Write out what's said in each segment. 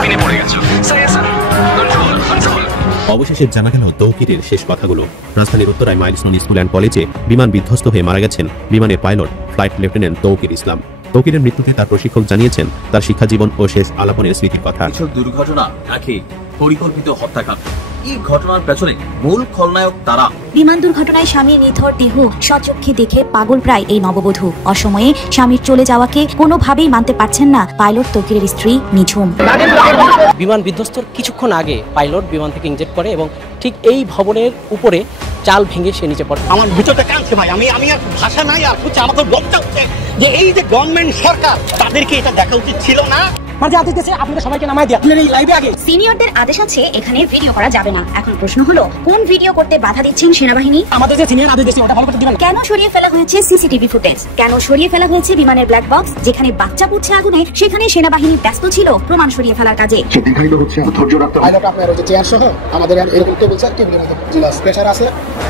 স্পিনে পড়ে গেছো। অবশেষে জানা গেল তৌকিরের শেষ কথাগুলো। রাজধানীর উত্তরায় মাইলস্টোন স্কুল অ্যান্ড কলেজে বিমান বিধ্বস্ত হয়ে মারা গেছেন বিমানের পাইলট ফ্লাইট লেফটেন্যান্ট তৌকির ইসলাম। তৌকিরের মৃত্যুতে তার প্রশিক্ষক জানিয়েছেন তার শিক্ষাজীবন ও শেষ আলাপনের স্মৃতির কথা। দুর্ঘটনা নাকি পরিকল্পিত হত্যাকাণ্ড, এই ঘটনার পেছনে মূল খলনায়ক তারা। বিমান দুর্ঘটনায় স্বামীর নিথর দেহ স্বচক্ষে দেখে পাগল প্রায় এই নববধূ। অসময়ে স্বামীর চলে যাওয়াকে কোনোভাবেই মানতে পারছেন না পাইলট তৌকিরের স্ত্রী নিঝুম। বিমান বিধ্বস্তর কিছুক্ষণ আগে পাইলট বিমান থেকে ইনজেক্ট করে এবং ঠিক এই ভবনের উপরে চাল ভেঙে সে নিচে পড়ে। আমার ভিতরটা কাঁদছে ভাই, আমি আর ভাষা নাই, আর হচ্ছে আমাকে লজ্জা হচ্ছে যে এই যে গভর্নমেন্ট সরকার, তাদেরকে এটা দেখা উচিত ছিল না। সিনিয়রদের আদেশ আছে এখানে ভিডিও করা যাবে না। এখন প্রশ্ন হলো, কোন ভিডিও করতে বাধা দিচ্ছেন সেনাবাহিনী? আমাদের যে সিনিয়র আদেশ দিয়েছে ওটা ফলো করতে দিবেন। কেন সরিয়ে ফেলা হয়েছে সিসিটিভি ফুটেজ? কেন সরিয়ে ফেলা হয়েছে বিমানের ব্ল্যাক বক্স? যেখানে বাচ্চা পুড়ছে আগুনে, সেখানে সেনাবাহিনী ব্যস্ত ছিল প্রমাণ সরিয়ে ফেলার কাজে। দীর্ঘায়িত হচ্ছে, ধৈর্য রাখতে হবে। পাইলট আপনার ওই চেয়ার সহ আমাদের এরকম টেবিল স্যার টেবিলের মধ্যে প্রেসার আছে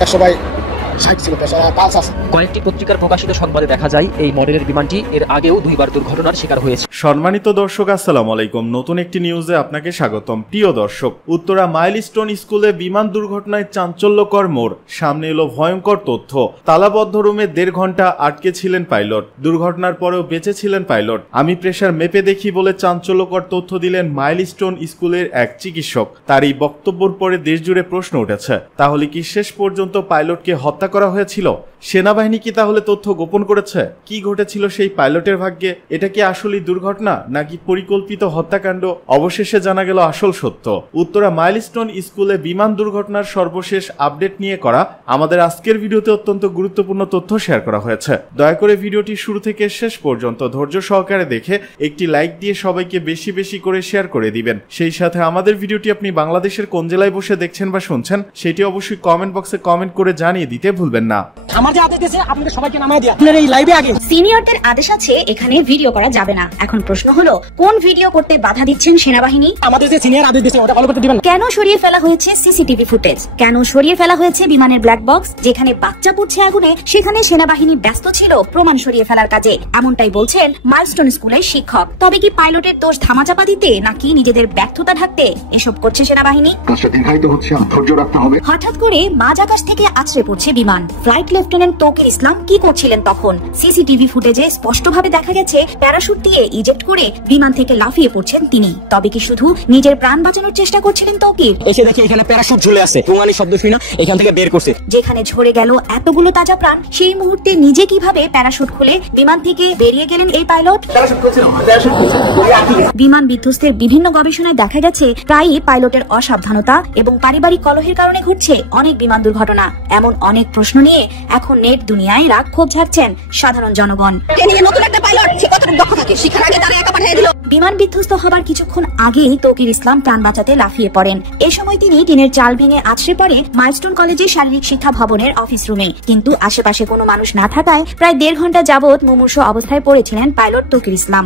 160 ছিল, প্রেসার পালস আছে। কয়েকটি পত্রিকার প্রকাশিত সংবাদে দেখা যায় এই মডেলের বিমানটি এর আগেও দুইবার দুর্ঘটনার শিকার হয়েছে। সম্মানিত দর্শক, আসসালামু আলাইকুম। নতুন একটি নিউজে আপনাকে স্বাগতম। প্রিয় দর্শক, উত্তরা মাইলস্টোন স্কুলে বিমান দুর্ঘটনায় চাঞ্চল্যকর মোড়। সামনে এলো ভয়ঙ্কর তথ্য। তালাবদ্ধ রুমে 1.5 ঘন্টা আটকে ছিলেন পাইলট। দুর্ঘটনার পরেও বেঁচে ছিলেন পাইলট। আমি প্রেসার মেপে দেখি বলে চাঞ্চল্যকর তথ্য দিলেন মাইলস্টোন স্কুলের এক চিকিৎসক। তার এই বক্তব্যের পরে দেশজুড়ে প্রশ্ন উঠেছে, তাহলে কি শেষ পর্যন্ত পাইলটকে হত্যা করা হয়েছিল? সেনাবাহিনী কি তাহলে তথ্য গোপন করেছে? কি ঘটেছিল সেই পাইলটের ভাগ্যে? এটা কি আসলেই দুর্ঘটনা নাকি পরিকল্পিত হত্যাকাণ্ড? অবশেষে জানা গেল আসল সত্য। উত্তরা মাইলস্টোন স্কুলে বিমান দুর্ঘটনার সর্বশেষ আপডেট নিয়ে করা আমাদের আজকের ভিডিওতে অত্যন্ত গুরুত্বপূর্ণ তথ্য শেয়ার করা হয়েছে। দয়া করে ভিডিওটি শুরু থেকে শেষ পর্যন্ত ধৈর্য সহকারে দেখে একটি লাইক দিয়ে সবাইকে বেশি বেশি করে শেয়ার করে দিবেন। সেই সাথে আমাদের ভিডিওটি আপনি বাংলাদেশের কোন জেলায় বসে দেখছেন বা শুনছেন সেটি অবশ্যই কমেন্ট বক্সে কমেন্ট করে জানিয়ে দিতে ভুলবেন না। সিনিয়রদের আদেশ আছে এখানে ভিডিও করা যাবে না। এখন প্রশ্ন হলো, কোন ভিডিও করতে বাধা দিচ্ছেন সেনাবাহিনী? আমাদের যে সিনিয়র আদেশ দিয়েছে ওটা ফলো করতে দিবেন। কেন সরিয়ে ফেলা হয়েছে সিসিটিভি ফুটেজ? কেন সরিয়ে ফেলা হয়েছে বিমানের ব্ল্যাক বক্স? যেখানে বাচ্চা পুড়ছে আগুনে, সেখানে সেনাবাহিনী ব্যস্ত ছিল প্রমাণ সরিয়ে ফেলার কাজে। এমনটাই বলছেন মাইলস্টোন স্কুলের শিক্ষক। তবে কি পাইলটের দোষ ধামাচাপা দিতে নাকি নিজেদের ব্যর্থতা ঢাকতে এসব করছে সেনাবাহিনী? দীর্ঘায়িত হচ্ছে, ধৈর্য রাখতে হবে। হঠাৎ করে মাঝ আকাশ থেকে আছড়ে পড়ছে বিমান। ফ্লাইট লেফটেন্যান্ট তৌকির ইসলাম কি করছিলেন তখন? সিসিটিভি ফুটেজে স্পষ্টভাবে দেখা গেছে প্যারাশুট দিয়ে ইজেক্ট করে বিমান থেকে লাফিয়ে পড়ছেন তিনি। তবে কি শুধু নিজের প্রাণ বাঁচানোর চেষ্টা করছিলেন তৌকির? এসে দেখি এখানে প্যারাশুট ঝুলে আছে, টুঙানি শব্দ শুনে এখান থেকে বের করছে। যেখানে ঝরে গেল এতগুলো তাজা প্রাণ, সেই মুহূর্তে নিজে কিভাবে প্যারাশুট খুলে বিমান থেকে বেরিয়ে গেলেন এই পাইলট? বিমান বিধ্বস্তের বিভিন্ন গবেষণায় দেখা গেছে প্রায়ই পাইলটের অসাবধানতা এবং পারিবারিক কলহের কারণে ঘটছে অনেক বিমান দুর্ঘটনা। এমন অনেক প্রশ্ন নিয়ে এখন নেট দুনিয়ায় রাগ ক্ষোভ ঝাড়ছেন সাধারণ জনগণ। বিমান বিধ্বস্ত হবার কিছুক্ষণ আগেই তৌকির ইসলাম প্রাণ বাঁচাতে লাফিয়ে পড়েন। এ সময় তিনি টিনের চাল ভেঙে আছড়ে পড়ে মাইলস্টোন কলেজের শারীরিক শিক্ষা ভবনের অফিস রুমে। কিন্তু আশেপাশে কোনো মানুষ না থাকায় প্রায় 1.5 ঘন্টা যাবৎ মুমূর্ষু অবস্থায় পড়েছিলেন পাইলট তৌকির ইসলাম।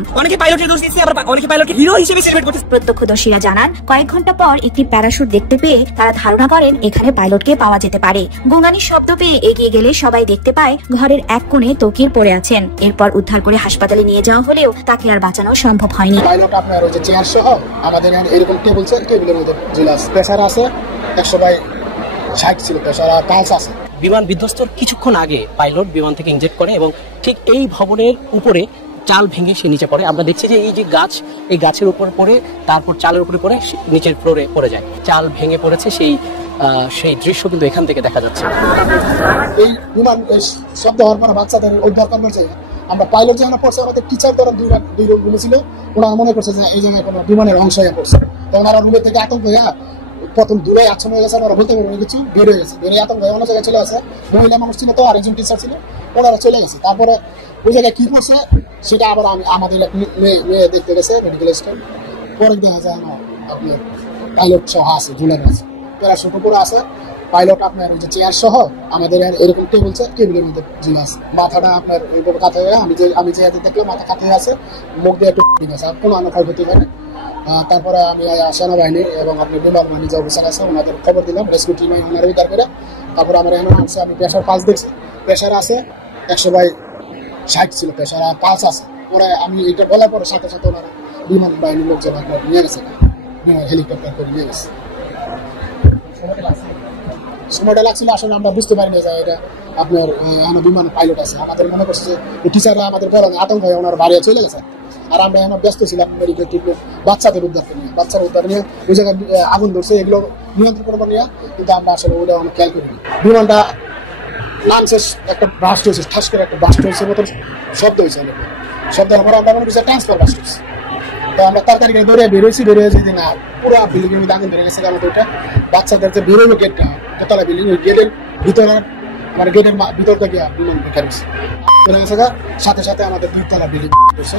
প্রত্যক্ষদর্শীরা জানান, কয়েক ঘন্টা পর একটি প্যারাশুট দেখতে পেয়ে তারা ধারণা করেন এখানে পাইলটকে পাওয়া যেতে পারে। গোঙানির শব্দ পেয়ে এগিয়ে গেলে সবাই দেখতে পায় ঘরের এক কোণে তৌকির পড়ে আছেন। এরপর উদ্ধার করে হাসপাতালে নিয়ে যাওয়া হলেও তাকে আর বাঁচানো সম্ভব হয়নি। পাইলট আপনার ওই যে চেয়ার সহ আমাদের এরকম টেবিল স্যার টেবিলের মধ্যে প্রেসার আছে 160 ছিল, প্রেসার পালস আছে। বিমান বিধ্বস্তর কিছুক্ষণ আগে পাইলট বিমান থেকে ইনজেক্ট করে এবং ঠিক এই ভবনের উপরে চাল ভেঙে সে নিচে পড়ে। আমরা দেখছি যে এই যে গাছ, এই গাছের উপর পড়ে তারপর চালের উপরে পড়ে নিচের ফ্লোরে পড়ে যায়। চাল ভেঙে পড়েছে, সেই দৃশ্য কিন্তু এখান থেকে দেখা যাচ্ছে। এই বিমান শব্দ হওয়ার পর বাচ্চাদের উদ্ধার করতে চাই। আমরা পাইলট যখন পড়ছে, আমাদের টিচার দ্বারা দুই রুম ছিল, ওনারা মনে করছে যে এই জায়গায় কোনো বিমানের অংশ হয়ে পড়ছে। তো ওনারা রুমে থেকে আতঙ্ক হয়ে প্রথম দূরে আচ্ছন্ন হয়ে গেছে, ওরা বলতে পারবে কিছু বের হয়ে গেছে। বেরিয়ে আতঙ্ক হয়ে অন্য জায়গায় চলে গেছে। মহিলা মানুষ ছিল তো, আরেকজন টিচার ছিল, ওনারা চলে গেছে। তারপরে ওই জায়গায় কি করছে সেটা আবার আমাদের মেয়ে দেখতে গেছে মেডিকেল স্টোর। পরে দেখা যায় আপনার পাইলট সহ আছে, ঝুলে আছে, প্যারাশুট উপরে আছে। পাইলট আপনার ওই যে চেয়ার সহ আমাদের এরকম টেবিল স্যার টেবিলের মধ্যে ঝুলে আছে। মাথাটা আপনার এইভাবে কাতে হয়ে, আমি যে দেখলাম মাথা কাতে আছে, মুখ দিয়ে একটু আছে, আর কোনো ক্ষয়ক্ষতি হয়নি। তারপরে আমি সেনাবাহিনী এবং আপনার বিমান বাহিনী যে অফিসার আছে ওনাদের খবর দিলাম, রেস্কিউ টিমে ওনারা উদ্ধার করে। তারপরে আমার এমন আছে, আমি প্রেশার পালস দেখছি, প্রেশার আছে 160 ছিল, প্রেশার পালস আছে। পরে আমি এটা বলার পরে সাথে সাথে ওনারা বিমান বাহিনীর লোকজন আপনার নিয়ে গেছে। হেলিকপ্টার করে নিয়ে গেছে। সময়টা লাগছিল আসলে আমরা বুঝতে পারি না যে এটা আপনার আমার বিমান পাইলট আছে। আমাদের মনে করছে যে টিচাররা আমাদের পড়ানো আতঙ্ক হয়ে ওনার বাড়ি চলে গেছে। আর আমরা এখন ব্যস্ত ছিলাম মেডিকেল ট্রিটমেন্ট বাচ্চাদের উদ্ধার নিয়ে, বাচ্চার উদ্ধার নিয়ে ওই জায়গায় আগুন ধরছে, এগুলো নিয়ন্ত্রণ করবো নিয়ে, কিন্তু আমরা আসলে ওটা অনেক খেয়াল করিনি। বিমানটা নামছে, একটা ব্রাস্ট হয়েছে, ঠাস করে একটা ব্রাস্ট হয়েছে মতন শব্দ হয়েছে, শব্দ হওয়ার পরে আমরা মনে করছি ট্রান্সফার ব্রাস্ট হয়েছে। তো আমরা তাড়াতাড়ি দৌড়ে বেরোয়েছি যে না পুরো বিল্ডিং এর আগুন ধরে গেছে। আমাদের ওইটা বাচ্চাদের যে বেরোনো গেটটা দোতলা বিল্ডিং, ওই গেটের ভিতরে মানে গেটের ভিতর থেকে বিমান বের গেছে। সাথে সাথে আমাদের 2 তলা বিল্ডিং করছে।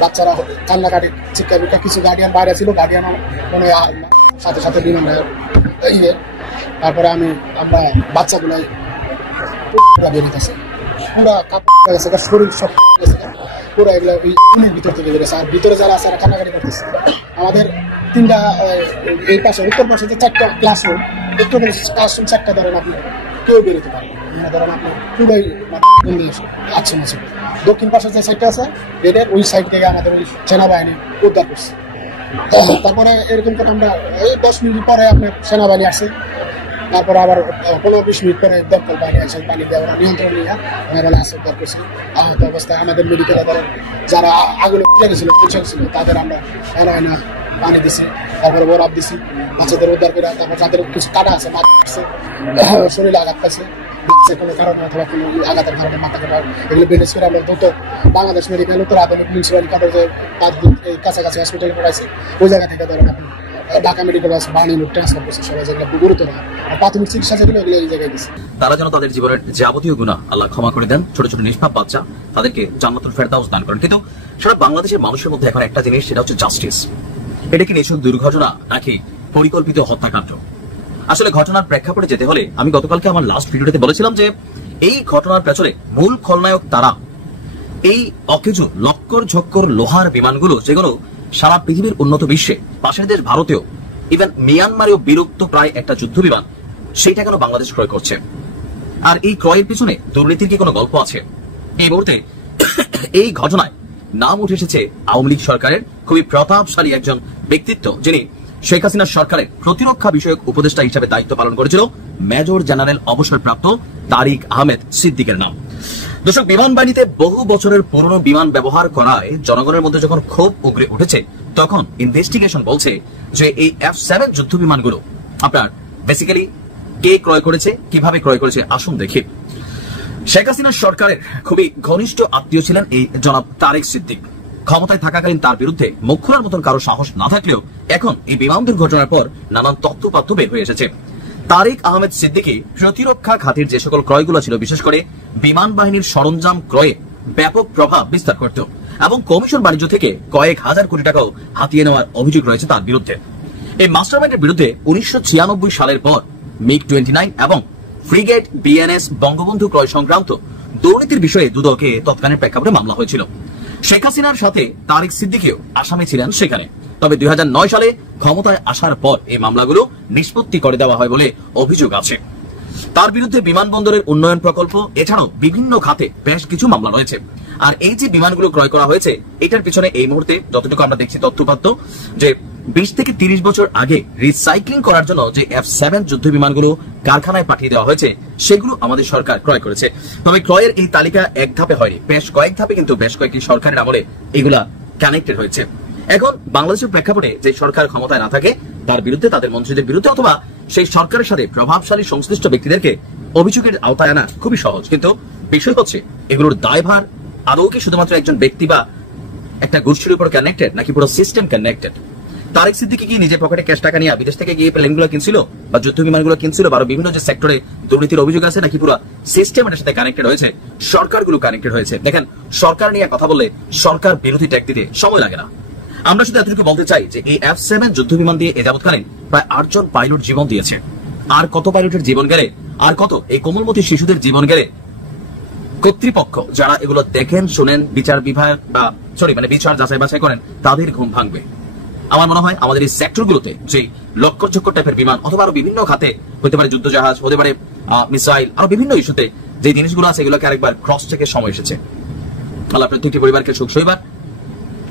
বাচ্চারা কান্নাকাটি চিৎকার বিক্ষা, কিছু গার্ডিয়ান বাইরে ছিল, গার্ডিয়ান মনে হয় সাথে সাথে বিমান তারপরে আমরা বাচ্চাগুলো বেরিয়েছে, পুরা কাপড় গেছে, শরীর সব গেছে পুরো, এগুলো ওই রুমের ভিতর থেকে বেরিয়েছে। আর ভিতরে যারা আছে কান্নাকাটি করতেছে। আমাদের 3টা এই পাশে উত্তর পাশে যে 4টা ক্লাসরুম, উত্তর ক্লাসরুম 4টা ধরেন আপনি কেউ বেরোতে পারেন, ধরেন আপনার পুরোই আছে। দক্ষিণ পাশে যে সাইডটা আছে এদের ওই সাইড থেকে আমাদের ওই সেনাবাহিনী উদ্ধার করছে। তারপরে এরকম করে আমরা এই 10 মিনিট পরে আপনার সেনাবাহিনী আসে, তারপরে আবার 15-20 মিনিট পরে দমকল বাহিনী আসে, পানি দিয়ে ওরা নিয়ন্ত্রণ নিয়ে আমরা আসে উদ্ধার করছি। আহত অবস্থায় আমাদের মেডিকেলে ধরেন যারা আগুনে লেগেছিল পেশেন্ট ছিল তাদের আমরা এলাইনা পানি দিছি, তারপরে বরফ দিছি, বাচ্চাদের উদ্ধার করে। তারপর যাদের কিছু কাটা আছে, শরীরে আঘাত পাইছে কোনো কারণে অথবা কোনো আঘাতের কারণে মাথা কাটা, এগুলো বেডেজ করে আমরা দ্রুত বাংলাদেশ মেডিকেল উত্তর আধুনিক মিউনিসিপ্যালিটি কাটার যে কাছাকাছি হসপিটালে পড়াইছে, ওই জায়গা থেকে ধরেন আপনি ঢাকা মেডিকেল বাহিনী ট্রান্সফার করছে। সবাই যেগুলো গুরুতর না, আর প্রাথমিক চিকিৎসা যেগুলো এগুলো এই জায়গায় দিচ্ছে। তারা যেন তাদের জীবনের যাবতীয় গুনাহ আল্লাহ ক্ষমা করে দেন, ছোট ছোট নিষ্পাপ বাচ্চা তাদেরকে জান্নাতুল ফেরদাউস দান করেন। কিন্তু সারা বাংলাদেশের মানুষের মধ্যে এখন একটা জিনিস, সেটা হচ্ছে জাস্টিস। এটা কি নিছক দুর্ঘটনা নাকি পরিকল্পিত হত্যাকাণ্ড? আসলে ঘটনার প্রেক্ষাপটে যেতে হলে আমি গতকালকে আমার লাস্ট ভিডিওতে বলেছিলাম যে এই ঘটনার পেছনে মূল খলনায়ক তারা। এই অকেজো লক্কর ঝক্কর লোহার বিমানগুলো, যেগুলো সারা পৃথিবীর উন্নত বিশ্বে, পাশের দেশ ভারতেও, ইভেন মিয়ানমারেও বিলুপ্ত প্রায় একটা যুদ্ধ বিমান, সেইটা কেন বাংলাদেশ ক্রয় করছে? আর এই ক্রয়ের পিছনে দুর্নীতির কি কোনো গল্প আছে? এই মুহূর্তে এই ঘটনায় নাম উঠে এসেছে আওয়ামী লীগ সরকারের খুবই প্রতাপশালী একজন ব্যক্তিত্ব, যিনি শেখ হাসিনার সরকারের প্রতিরক্ষা বিষয়ক উপদেষ্টা হিসেবে দায়িত্ব পালন করেছিল, মেজর জেনারেল অবসরপ্রাপ্ত তারিক আহমেদ সিদ্দিকের নাম। দর্শক, বিমান বাহিনীতে বহু বছরের পুরনো বিমান ব্যবহার করায় জনগণের মধ্যে যখন ক্ষোভ উগরে উঠেছে, তখন ইনভেস্টিগেশন বলছে যে এই F7 যুদ্ধ বিমানগুলো আপনার বেসিক্যালি কে ক্রয় করেছে, কিভাবে ক্রয় করেছে, আসুন দেখি। শেখ হাসিনার সরকারের খুবই ঘনিষ্ঠ আত্মীয় ছিলেন এই জনাব তারেক সিদ্দিক। ক্ষমতায় থাকাকালীন তার বিরুদ্ধে মুখ খোলার মতন কারো সাহস না থাকলেও এখন এই বিমান দুর্ঘটনার পর নানান তথ্য বের হয়ে এসেছে। তারিক আহমেদ সিদ্দিকী প্রতিরক্ষা খাতের যে সকল ক্রয়গুলো ছিল, বিশেষ করে বিমান বাহিনীর সরঞ্জাম ক্রয়ে ব্যাপক প্রভাব বিস্তার করত এবং কমিশন বাণিজ্য থেকে কয়েক হাজার কোটি টাকাও হাতিয়ে নেওয়ার অভিযোগ রয়েছে তার বিরুদ্ধে। এই মাস্টারমাইন্ডের বিরুদ্ধে 1996 সালের পর MiG-29 এবং ফ্রিগেট বিএনএস বঙ্গবন্ধু ক্রয় সংক্রান্ত দুর্নীতির বিষয়ে দুদকে তৎকালীন প্রেক্ষাপটে মামলা হয়েছিল। শেখ হাসিনার সাথে তারিক সিদ্দিকীও আসামি ছিলেন সেখানে। তবে 2009 সালে ক্ষমতায় আসার পর এই মামলাগুলো নিষ্পত্তি করে দেওয়া হয় বলে অভিযোগ আছে। তার বিরুদ্ধে বিমানবন্দরের উন্নয়ন প্রকল্প এছাড়াও বিভিন্ন খাতে বেশ কিছু মামলা রয়েছে। আর এই যে বিমানগুলো ক্রয় করা হয়েছে, এটার পিছনে এই মুহূর্তে যতটুকু আমরা দেখছি তথ্যপাত্র, যে 20 থেকে 30 বছর আগে রিসাইক্লিং করার জন্য যে F7 যুদ্ধ বিমানগুলো কারখানায় পাঠিয়ে দেওয়া হয়েছে, সেগুলো আমাদের সরকার ক্রয় করেছে। তবে ক্রয়ের এই তালিকা এক ধাপে হয়নি, বেশ কয়েক ধাপে কিন্তু বেশ কয়েকটি সরকারের আমলে এগুলা কানেক্টেড হয়েছে। এখন বাংলাদেশের প্রেক্ষাপটে যে সরকার ক্ষমতায় না থাকে, তার বিরুদ্ধে, তাদের মন্ত্রীদের বিরুদ্ধে অথবা সেই সরকারের সাথে প্রভাবশালী সংশ্লিষ্ট ব্যক্তিদেরকে অভিযোগের আওতায় আনা খুবই সহজ। কিন্তু বিষয় হচ্ছে এগুলোর দায়ভার আদৌ কি শুধুমাত্র একজন ব্যক্তি বা একটা গোষ্ঠীর উপর কানেক্টেড, নাকি পুরো সিস্টেম কানেক্টেড? তারেক সিদ্দিকী কি নিজের পকেটে ক্যাশ টাকা নিয়ে বিদেশ থেকে গিয়ে প্লেনগুলো কিনছিল বা যুদ্ধ বিমানগুলো কিনছিল, বা বিভিন্ন যে সেক্টরে দুর্নীতির অভিযোগ আছে, নাকি পুরো সিস্টেম এর সাথে কানেক্টেড হয়েছে, সরকারগুলো কানেক্টেড হয়েছে? দেখেন, সরকার নিয়ে কথা বললে সরকার বিরোধী ট্যাগ দিতে সময় লাগে না। আমরা শুধু এতটুকু বলতে চাই যে এই F7 যুদ্ধ বিমান দিয়ে এ যাবৎকালীন প্রায় 8 জন পাইলট জীবন দিয়েছে। আর কত পাইলটের জীবন গেলে, আর কত এই কোমলমতি শিশুদের জীবন গেলে, কর্তৃপক্ষ যারা এগুলো দেখেন, শোনেন, বিচার বিভাগ বা বিচার যাচাই বাছাই করেন, তাদের ঘুম ভাঙবে। আমার মনে হয় আমাদের এই সেক্টরগুলোতে যে লক্কর চক্কর টাইপের বিমান অথবা আরো বিভিন্ন খাতে, হতে পারে যুদ্ধ জাহাজ, হতে পারে মিসাইল, আরো বিভিন্ন ইস্যুতে যে জিনিসগুলো আছে, এগুলোকে আরেকবার ক্রস চেকের সময় এসেছে। আল্লাহ প্রত্যেকটি পরিবারকে সুখ সইবার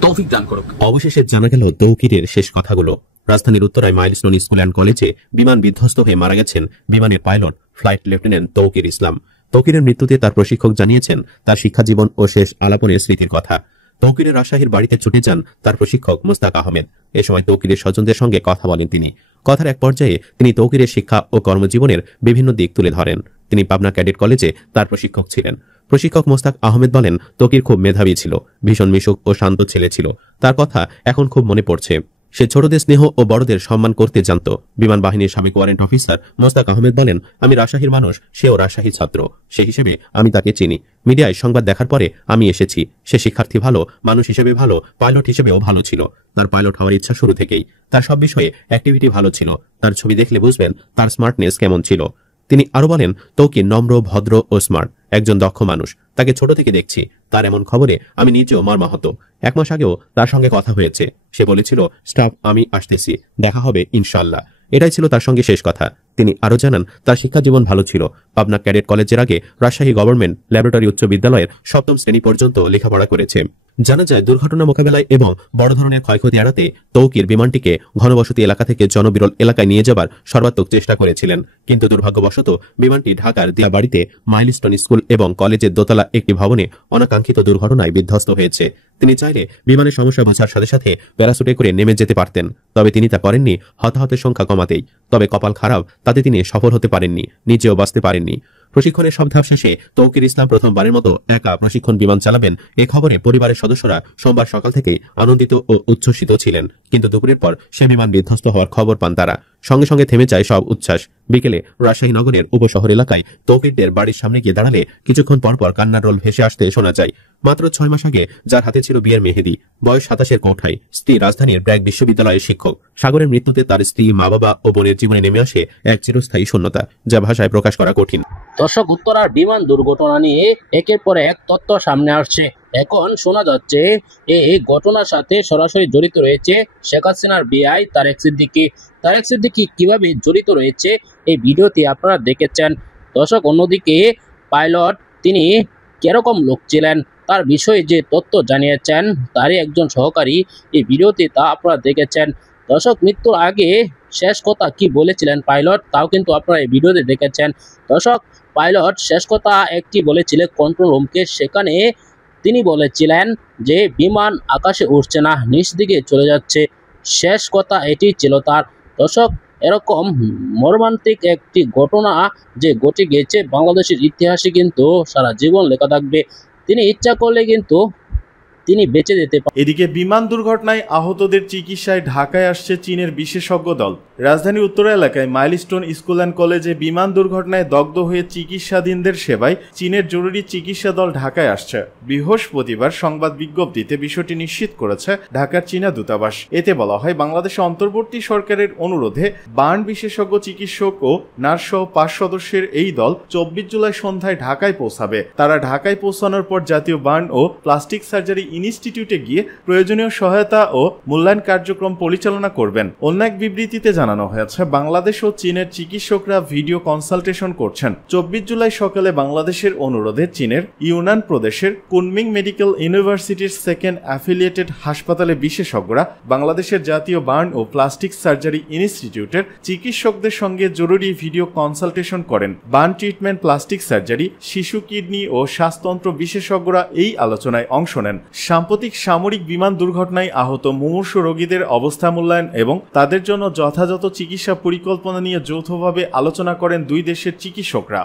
তৌফিক দান করুক। অবশেষে জানা গেল তৌকিরের শেষ কথাগুলো। রাজধানীর উত্তরায় মাইলস্টোন স্কুল অ্যান্ড কলেজে বিমান বিধ্বস্ত হয়ে মারা গেছেন বিমানের পাইলট ফ্লাইট লেফটেন্যান্ট তৌকির ইসলাম। তৌকিরের মৃত্যুতে তার প্রশিক্ষক জানিয়েছেন তার শিক্ষাজীবন ও শেষ আলাপনের স্মৃতির কথা। তৌকিরের রাজশাহীর বাড়িতে ছুটে যান তার প্রশিক্ষক মোস্তাক আহমেদ। এ সময় তৌকিরের স্বজনদের সঙ্গে কথা বলেন তিনি। কথার এক পর্যায়ে তিনি তৌকিরের শিক্ষা ও কর্মজীবনের বিভিন্ন দিক তুলে ধরেন। তিনি পাবনা ক্যাডেট কলেজে তার প্রশিক্ষক ছিলেন। প্রশিক্ষক মোস্তাক আহমেদ বলেন, তৌকির খুব মেধাবী ছিল, ভীষণ মিশুক ও শান্ত ছেলে ছিল। তার কথা এখন খুব মনে পড়ছে। সে ছোটদের স্নেহ ও বড়দের সম্মান করতে জানত। বিমান বাহিনীর সাবেক ওয়ারেন্ট অফিসার মোস্তাক আহমেদ বলেন, আমি রাজশাহীর মানুষ, সেও রাজশাহী ছাত্র, সে হিসেবে আমি তাকে চিনি। মিডিয়ায় সংবাদ দেখার পরে আমি এসেছি। সে শিক্ষার্থী ভালো, মানুষ হিসেবে ভালো, পাইলট হিসেবেও ভালো ছিল। তার পাইলট হওয়ার ইচ্ছা শুরু থেকেই। তার সব বিষয়ে অ্যাক্টিভিটি ভালো ছিল। তার ছবি দেখলে বুঝবেন তার স্মার্টনেস কেমন ছিল। তিনি আরো বলেন, তৌকির নম্র, ভদ্র ও স্মার্ট, একজন দক্ষ মানুষ। তাকে ছোট থেকে দেখছি। তার এমন খবরে আমি নিজেও মর্মাহত। 1 মাস আগেও তার সঙ্গে কথা হয়েছে। সে বলেছিল, স্টাফ আমি আসতেছি, দেখা হবে ইনশাআল্লাহ। এটাই ছিল তার সঙ্গে শেষ কথা। তিনি আরো জানান, তার শিক্ষা জীবন ভালো ছিল। পাবনা ক্যাডেট কলেজের আগে রাজশাহী গভর্নমেন্ট ল্যাবরেটরি উচ্চ বিদ্যালয়ের 7ম শ্রেণী পর্যন্ত লেখাপড়া করেছে। জানা যায়, দুর্ঘটনা মোকাবেলায় এবং বড় ধরনের ক্ষয়ক্ষতি এড়াতে তৌকির বিমানটিকে ঘনবসতি এলাকা থেকে জনবিরল এলাকায় নিয়ে যাবার সর্বাত্মক চেষ্টা করেছিলেন। কিন্তু দুর্ভাগ্যবশত বিমানটি ঢাকার দিয়াবাড়িতে মাইলস্টোন স্কুল এবং কলেজের দোতলা একটি ভবনে অনাকাঙ্ক্ষিত দুর্ঘটনায় বিধ্বস্ত হয়েছে। তিনি চাইলে বিমানের সমস্যা বোঝার সাথে সাথে প্যারাসুটে করে নেমে যেতে পারতেন, তবে তিনি তা করেননি হতাহতের সংখ্যা কমাতেই। তবে কপাল খারাপ, তাতে তিনি সফল হতে পারেননি, নিজেও বাঁচতে পারেননি। প্রশিক্ষণের সব ধাপ শেষে তৌকির ইসলাম প্রথমবারের মতো একা প্রশিক্ষণ বিমান চালাবেন। এ খবরে পরিবারের সদস্যরা সোমবার সকাল থেকেই আনন্দিত ও উচ্ছ্বসিত ছিলেন। কিন্তু দুপুরের পর সে বিমান বিধ্বস্ত হওয়ার খবর পান তারা। সঙ্গে সঙ্গে থেমে যায় সব উচ্ছ্বাস। বিকেলে রাজশাহী নগরের উপশহর এলাকায় তৌকিরদের বাড়ির সামনে গিয়ে দাঁড়ালে কিছুক্ষণ পরপর কান্নার রোল ভেসে আসতে শোনা যায়। মাত্র 6 মাস আগে যার হাতে ছিল বিয়ের মেহেদি, বয়স 27-এর কোঠায়, স্ত্রী রাজধানীর ব্র্যাক বিশ্ববিদ্যালয়ের শিক্ষক। সাগরের মৃত্যুতে তার স্ত্রী, মা বাবা ও বোনের জীবনে নেমে আসে এক চিরস্থায়ী শূন্যতা, যা ভাষায় প্রকাশ করা কঠিন। দর্শক, উত্তরার বিমান দুর্ঘটনা নিয়ে একের পর এক তথ্য সামনে আসছে। এখন শোনা যাচ্ছে এই ঘটনার সাথে সরাসরি জড়িত রয়েছে শেখ হাসিনার বিআই তারেক সিদ্দিকী। তারেক সিদ্দিকী কিভাবে জড়িত রয়েছে এই ভিডিওতে আপনারা দেখেছেন। দর্শক, অন্যদিকে পাইলট তিনি কিরকম লোক ছিলেন তার বিষয়ে যে তথ্য জানিয়েছেন তারই একজন সহকারী এই ভিডিওতে তা আপনারা দেখেছেন। দর্শক, মৃত্যুর আগে শেষ কথা কি বলেছিলেন পাইলট তাও কিন্তু আপনারা এই ভিডিওতে দেখেছেন। দর্শক, পাইলট শেষ কথা একটি বলেছিলেন কন্ট্রোল রুমকে। সেখানে তিনি বলেছিলেন যে বিমান আকাশে উঠছে না, নিচ দিকে চলে যাচ্ছে। শেষ কথা এটি ছিল তার। দর্শক, এরকম মর্মান্তিক একটি ঘটনা যে ঘটে গেছে বাংলাদেশের ইতিহাসে কিন্তু সারা জীবন লেখা থাকবে। তিনি ইচ্ছা করলে কিন্তু তিনি বেঁচে যেতে পারেন। এদিকে বিমান দুর্ঘটনায় আহতদের চিকিৎসায় ঢাকায় আসছে চীনের বিশেষজ্ঞ দল। রাজধানীর উত্তরা এলাকায় মাইলস্টোন স্কুল অ্যান্ড কলেজে বিমান দুর্ঘটনায় দগ্ধ হয়ে চিকিৎসাধীনদের সেবায় চীনের জরুরি চিকিৎসা দল ঢাকায় আসছে। বৃহস্পতিবার সংবাদ বিজ্ঞপ্তিতে বিষয়টি নিশ্চিত করেছে ঢাকার চীনা দূতাবাস। এতে বলা হয়, বাংলাদেশে অন্তর্বর্তী সরকারের অনুরোধে বার্ন বিশেষজ্ঞ চিকিৎসক ও নার্স সহ 5 সদস্যের এই দল 24 জুলাই সন্ধ্যায় ঢাকায় পৌঁছাবে। তারা ঢাকায় পৌঁছানোর পর জাতীয় বার্ন ও প্লাস্টিক সার্জারি ইনস্টিটিউটে গিয়ে প্রয়োজনীয় সহায়তা ও মূল্যায়ন কার্যক্রম পরিচালনা করবেন। অন্য এক বিবৃতিতে জানানো হয়েছে, বাংলাদেশ ও চীনের চিকিৎসকরা ভিডিও কনসালটেশন করছেন। 24 জুলাই সকালে বাংলাদেশের অনুরোধে চীনের ইউনান প্রদেশের কুনমিং মেডিকেল ইউনিভার্সিটির সেকেন্ড অ্যাফিলিয়েটেড হাসপাতালে বিশেষজ্ঞরা বাংলাদেশের জাতীয় বার্ন ও প্লাস্টিক সার্জারি ইনস্টিটিউটের চিকিৎসকদের সঙ্গে জরুরি ভিডিও কনসালটেশন করেন। বার্ন ট্রিটমেন্ট, প্লাস্টিক সার্জারি, শিশু কিডনি ও শ্বাসতন্ত্র বিশেষজ্ঞরা এই আলোচনায় অংশ নেন। সাম্প্রতিক সামরিক বিমান দুর্ঘটনায় আহত মুমূর্ষু রোগীদের অবস্থা মূল্যায়ন এবং তাদের জন্য যথাযথ চিকিৎসা পরিকল্পনা নিয়ে যৌথভাবে আলোচনা করেন দুই দেশের চিকিৎসকরা।